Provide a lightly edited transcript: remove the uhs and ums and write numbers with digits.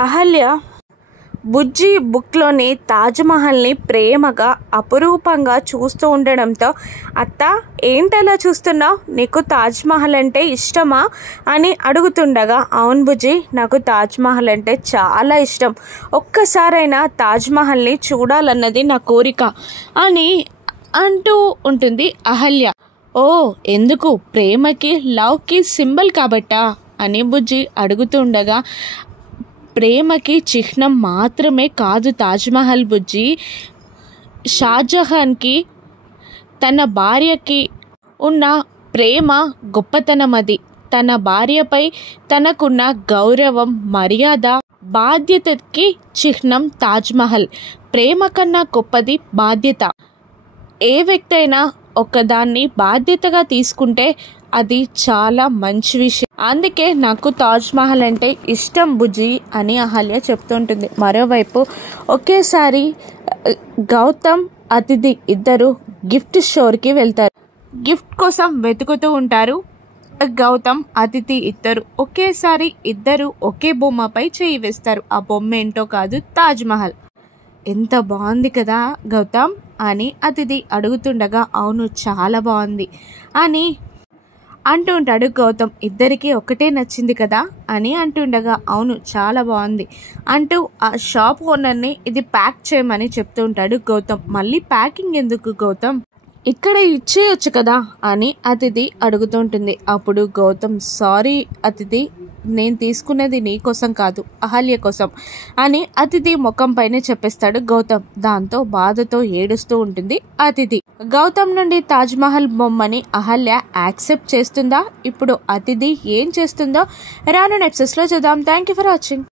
అహల్య బుజ్జి బుక్లోని తాజ్మహల్ని ప్రేమగా అపురూపంగా చూస్తూ ఉండడంతో, అత్త ఏంటలా చూస్తున్నావు, నీకు తాజ్మహల్ అంటే ఇష్టమా అని అడుగుతుండగా, అవును బుజ్జి, నాకు తాజ్మహల్ అంటే చాలా ఇష్టం, ఒక్కసారైనా తాజ్మహల్ని చూడాలన్నది నా కోరిక అని అంటూ ఉంటుంది అహల్య. ఓ, ఎందుకు, ప్రేమకి లవ్కి సింబల్ కాబట్టా అని బుజ్జి అడుగుతుండగా, ప్రేమకి చిహ్నం మాత్రమే కాదు తాజ్మహల్ బుజ్జి, షాజహాన్కి తన భార్యకి ఉన్న ప్రేమ గొప్పతనం అది. తన భార్యపై తనకున్న గౌరవం, మర్యాద, బాధ్యతకి చిహ్నం తాజ్మహల్. ప్రేమ కన్నా గొప్పది బాధ్యత. ఏ వ్యక్తి అయినా ఒకదాన్ని బాధ్యతగా తీసుకుంటే అది చాలా మంచి విషయం. అందుకే నాకు తాజ్మహల్ అంటే ఇష్టం బుజ్జి అని అహల్య చెప్తుంటుంది. మరోవైపు ఒకేసారి గౌతమ్, అతిథి ఇద్దరు గిఫ్ట్ స్టోర్కి వెళ్తారు. గిఫ్ట్ కోసం వెతుకుతూ ఉంటారు. గౌతమ్, అతిథి ఇద్దరు ఒకేసారి ఇద్దరు ఒకే బొమ్మపై చేయి వేస్తారు. ఆ బొమ్మ ఏంటో కాదు, తాజ్మహల్. ఎంత బాగుంది కదా గౌతమ్ అని అతిథి అడుగుతుండగా, అవును చాలా బాగుంది అని అంటుంటాడు గౌతమ్. ఇద్దరికి ఒకటే నచ్చింది కదా అని అంటుండగా, అవును చాలా బాగుంది అంటూ ఆ షాప్ ఓనర్ని ఇది ప్యాక్ చేయమని చెప్తూ ఉంటాడు గౌతమ్. మళ్ళీ ప్యాకింగ్ ఎందుకు గౌతమ్, ఇక్కడ ఇచ్చేయచ్చు కదా అని అతిథి అడుగుతుంటుంది. అప్పుడు గౌతమ్, సారీ అతిథి, నేను తీసుకున్నది నీ కోసం కాదు, అహల్య కోసం అని అతిథి ముఖం పైనే చెప్పేస్తాడు గౌతమ్. దాంతో బాధతో ఏడుస్తూ ఉంటుంది అతిథి. గౌతమ్ నుండి తాజ్మహల్ బొమ్మని అహల్య యాక్సెప్ట్ చేస్తుందా? ఇప్పుడు అతిథి ఏం చేస్తుందో రాను ఎపిసోడ్స్లో చూద్దాం. Thank you for watching.